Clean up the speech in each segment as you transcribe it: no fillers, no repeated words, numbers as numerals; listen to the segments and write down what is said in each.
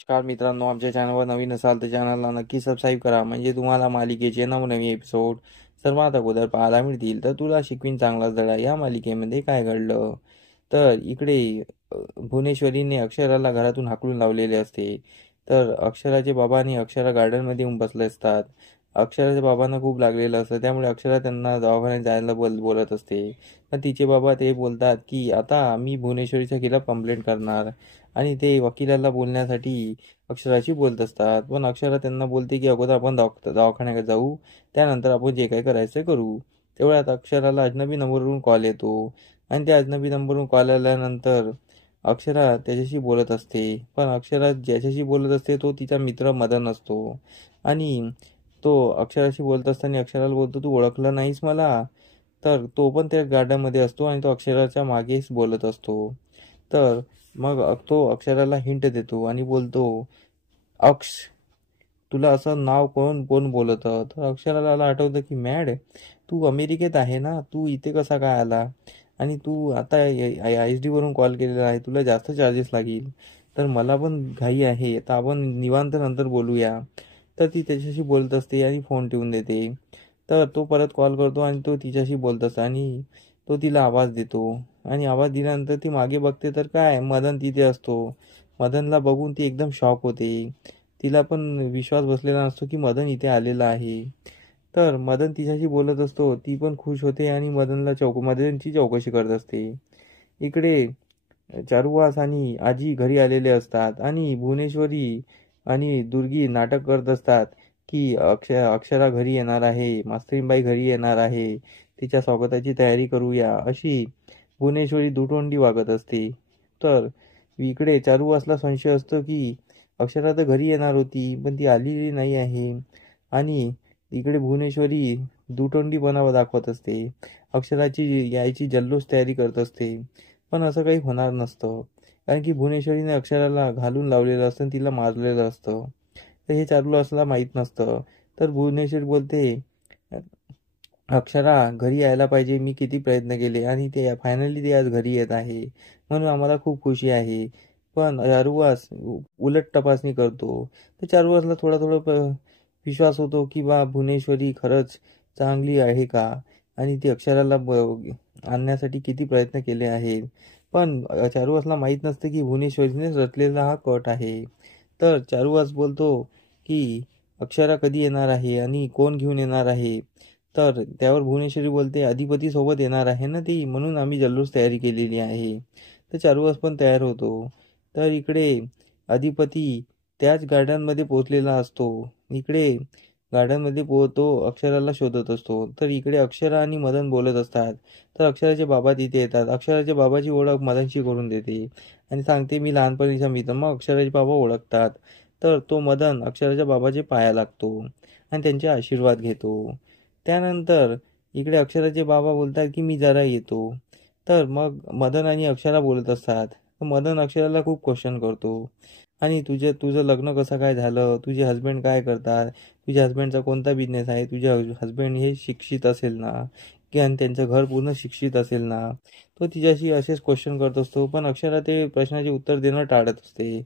नमस्कार मित्रांनो, आमच्या चॅनलवर नवीन असाल तर चॅनलला नक्की सबस्क्राईब करा, म्हणजे तुम्हाला मालिकेचे नवनवीन एपिसोड सर्वात अगोदर पाहायला मिळतील. तर तुला शिकवीन चांगलाच धडा या मालिकेमध्ये काय घडलं. तर इकडे भुवनेश्वरीने अक्षराला घरातून हाकलून लावलेले असते. तर अक्षराचे बाबा आणि अक्षरा गार्डनमध्ये येऊन बसले असतात. अक्षराच्या बाबांना खूप लागलेलं असतं, त्यामुळे अक्षरा त्यांना दवाखान्यात जायला बोलत असते. पण तिचे बाबा ते बोलतात की आता मी भुवनेश्वरीच्या खिलाफ कंप्लेंट करणार, आणि ते वकिलाला बोलण्यासाठी अक्षराशी बोलत असतात. पण अक्षरा त्यांना बोलते की अगोदर आपण दवाखान्यात जाऊ, त्यानंतर आपण जे काही करायचं करू. तेवढ्यात अक्षराला अजनबी नंबरवरून कॉल येतो, आणि त्या अजनबी नंबरवरून कॉल आल्यानंतर अक्षरा त्याच्याशी बोलत असते. पण अक्षरा ज्याच्याशी बोलत असते तो तिचा मित्र मदन असतो. आणि तो अक्षराशी बोलत असताना अक्षराला बोलतो, तू ओळखलं नाहीस मला. तर तो पण त्या गार्डनमध्ये असतो आणि तो अक्षराच्या मागेच बोलत असतो. तर मग तो अक्षराला हिंट देतो आणि बोलतो, अक्ष, तुला असं नाव कोण कोण बोलतं. तर अक्षराला आठवतं की मॅड, तू अमेरिकेत आहे ना, तू इथे कसा काय आला, आणि तू आता ISD वरून कॉल केलेला आहे, तुला जास्त चार्जेस लागतील. तर मला पण घाई आहे, तर आपण निवांत नंतर बोलूया. तर ती त्याच्याशी बोलत असते आणि फोन ठेवून देते. तर तो परत कॉल करतो आणि तो तिच्याशी बोलत असतो, आणि तो तिला आवाज देतो. आणि आवाज दिल्यानंतर ती मागे बघते तर काय, मदन तिथे असतो. मदनला बघून ती एकदम शॉक होते. तिला पण विश्वास बसलेला नसतो की मदन इथे आलेला आहे. तर मदन तिच्याशी बोलत असतो, ती पण खुश होते आणि मदनची चौकशी करत असते. इकडे चारुवास आणि आजी घरी आलेले असतात, आणि भुवनेश्वरी आणि दुर्गी नाटक करत असतात की अक्षरा घरी येणार आहे, मास्तरीबाई घरी येणार आहे, तिच्या स्वागताची तयारी करूया, अशी भुवनेश्वरी दुतोंडी वागत असते. तर इकडे चारुवासला संशय असतो की अक्षरा तर घरी येणार होती, पण ती आलेली नाही आहे. आणि इकडे भुवनेश्वरी दुतोंडीपणा दाखवत असते, अक्षराची यायची जल्लोष तयारी करत असते. पण असं काही होणार नसतं, कारण की भुवनेश्वरीने अक्षराला घालून लावलेलं असतं आणि तिला मारलेलं असतं. तर हे चारुवासला माहीत नसतं. तर भुवनेश्वरी बोलते, अक्षरा घरी यायला पाहिजे, मी किती प्रयत्न केले आणि ते फायनली ते आज घरी येत आहे, म्हणून आम्हाला खूप खुशी आहे. पण चारुवास उलट तपासणी करतो. तर चारुवासला थोडा थोडा विश्वास होतो की बा भुवनेश्वरी खरंच चांगली आहे का, आणि ती अक्षराला आणण्यासाठी किती प्रयत्न केले आहेत. पण चारुवासला माहीत नसतं की भुवनेश्वरीने रचलेला हा कट आहे. तर चारुवास बोलतो की अक्षरा कधी येणार आहे आणि कोण घेऊन येणार आहे. तर त्यावर भुवनेश्वरी बोलते, अधिपती सोबत येणार आहे ना ती, म्हणून आम्ही जल्लोष तयारी केलेली आहे. तर चारुवास पण तयार होतो. तर इकडे अधिपती त्याच गार्डनमध्ये पोहोचलेला असतो. इकडे गार्डनमध्ये तो अक्षराला शोधत असतो. तर इकडे अक्षरा आणि मदन बोलत असतात. तर अक्षराचे बाबा तिथे येतात. अक्षराच्या बाबाची ओळख मदनशी करून देते आणि सांगते, मी लहानपणीचा मित्र. मग अक्षराचे बाबा ओळखतात. तर तो मदन अक्षराच्या बाबाचे पाया लागतो आणि त्यांचे आशीर्वाद घेतो. त्यानंतर इकडे अक्षराचे बाबा बोलतात की मी जरा येतो. तर मग मदन आणि अक्षरा बोलत असतात. तर मदन अक्षराला खूप क्वेश्चन करतो, आणि तुझं लग्न कसं काय झालं, तुझे हस्बंड काय करतात, तुझ्या हस्बंडचा कोणता बिझनेस आहे, तुझ्या हस्बंड हे शिक्षित असेल ना, की आणि त्यांचं घर पूर्ण शिक्षित असेल ना. तो तिच्याशी असेच क्वेश्चन करत असतो, पण अक्षरा ते प्रश्नाचे उत्तर देणं टाळत असते.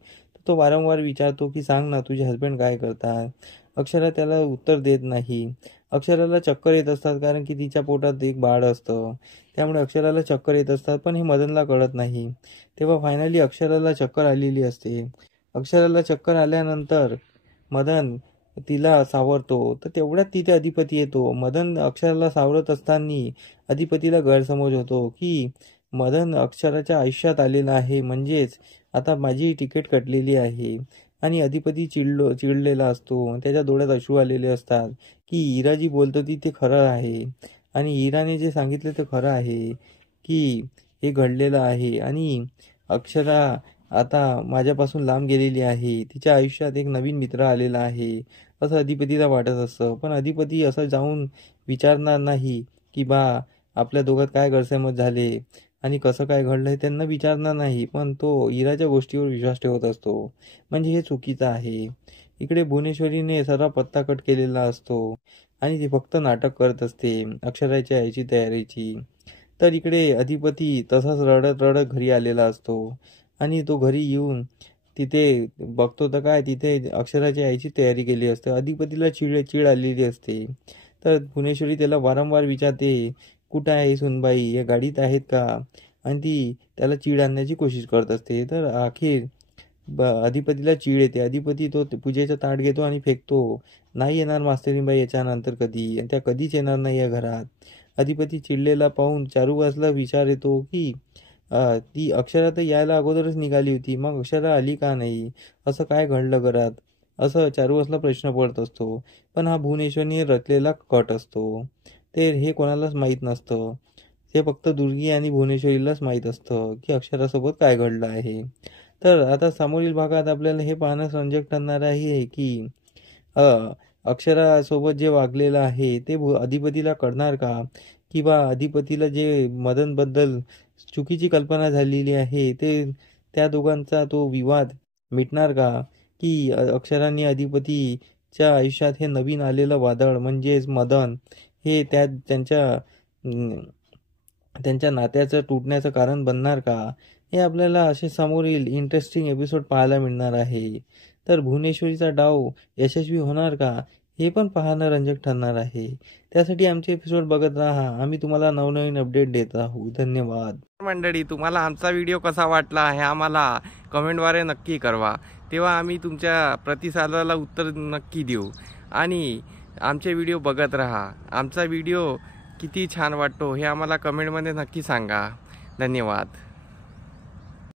तो वारंवार विचारतो की सांग ना, तुझे हस्बंड काय करतात. अक्षरा त्याला उत्तर देत नाही. अक्षराला चक्कर येत असतात, कारण की तिच्या पोटात एक बाळ असतं, त्यामुळे अक्षराला चक्कर येत असतात. पण हे मदनला कळत नाही. तेव्हा फायनली अक्षराला चक्कर आलेली असते. अक्षराला चक्कर आल्यानंतर मदन तिला सावरतो. तर तेवढ्यात तिथे अधिपती येतो. मदन अक्षराला सावरत असताना अधिपतीला गैरसमज होतो की मदन अक्षराच्या आयुष्यात आलेला आहे, म्हणजेच आता माझी तिकीट कटलेली आहे. आणि अधिपती चिडलेला असतो. त्याच्या डोळ्यात अश्रू आलेले असतात की इरा जी बोलतो ती ते खरं आहे, आणि इराने जे सांगितलं ते खरं आहे की हे घडलेलं आहे, आणि अक्षरा आता माझ्यापासून लांब गेलेली आहे, तिच्या आयुष्यात एक नवीन मित्र आलेला आहे, असं अधिपतीला वाटत असतं. पण अधिपती असं जाऊन विचारणार नाही की बा आपल्या दोघात काय गैरसमज झाले आणि कसं काय घडलं, हे त्यांना विचारणार नाही. पण तो इराच्या गोष्टीवर विश्वास ठेवत असतो, म्हणजे हे चुकीचं आहे. इकडे भुवनेश्वरीने सर्व पत्ता कट केलेला असतो, आणि ती फक्त नाटक करत असते अक्षराच्या याची तयारीची. तर इकडे अधिपती तसाच रडत रडत घरी आलेला असतो, आणि तो घरी येऊन तिथे बघतो तर काय तिथे अक्षराच्या यायची तयारी केली असते. अधिपतीला चीड आलेली असते. तर भुवनेश्वरी त्याला वारंवार विचारते, कुठं आहे सुनबाई, या गाडीत आहेत का? आणि ती त्याला चीड आणण्याची कोशिश करत असते. तर अखेर अधिपतीला चीड येते. अधिपती तो पूजेचा ताट घेतो आणि फेकतो. नाही येणार मास्तरीबाई याच्यानंतर कधी, आणि त्या कधीच येणार नाही या घरात. अधिपती चिडलेला पाहून चारुबासला विचार येतो की ती अक्षरा तर यायला अगोदरच निघाली होती, मग अक्षरा आली का नाही? असं काय घडलं घरात? असं चारुबासला प्रश्न पडत असतो. पण हा भुवनेश्वरीने रचलेला कट असतो. ते हे कोणालाच माहीत नसतं. ते फक्त दुर्गी आणि भुवनेश्वरीलाच माहीत असतं की अक्षरासोबत काय घडलं आहे. तर आता समोरील भागात आपल्याला हे पाहणं रंजक ठरणार आहे की अ, अक्षरासोबत जे वागलेलं आहे ते अधिपतीला कळणार का? किंवा अधिपतीला जे मदनबद्दल चुकीची कल्पना झालेली आहे ते त्या दोघांचा तो विवाद मिटणार का? की अक्षराने अधिपतीच्या आयुष्यात हे नवीन आलेलं वादळ म्हणजेच मदन हे त्यांच्या नात्याचं तुटण्याचं कारण बनणार का? हे आपल्याला असे समोरील इंटरेस्टिंग एपिसोड पाहायला मिळणार आहे. तर भुवनेश्वरीचा डाव यशस्वी होणार का? हे पण पाहणं रंजक ठरणार आहे. त्यासाठी आमचे एपिसोड बघत राहा. आम्ही तुम्हाला नवनवीन अपडेट देत राहू. धन्यवाद. मंडळी, तुम्हाला आमचा व्हिडिओ कसा वाटला हे आम्हाला कमेंटद्वारे नक्की कळवा. तेव्हा आम्ही तुमच्या प्रतिसादाला उत्तर नक्की देऊ. आणि आमचे व्हिडिओ बघत राहा. आमचा व्हिडिओ किती छान वाटतो हे आम्हाला कमेंटमध्ये नक्की सांगा. धन्यवाद.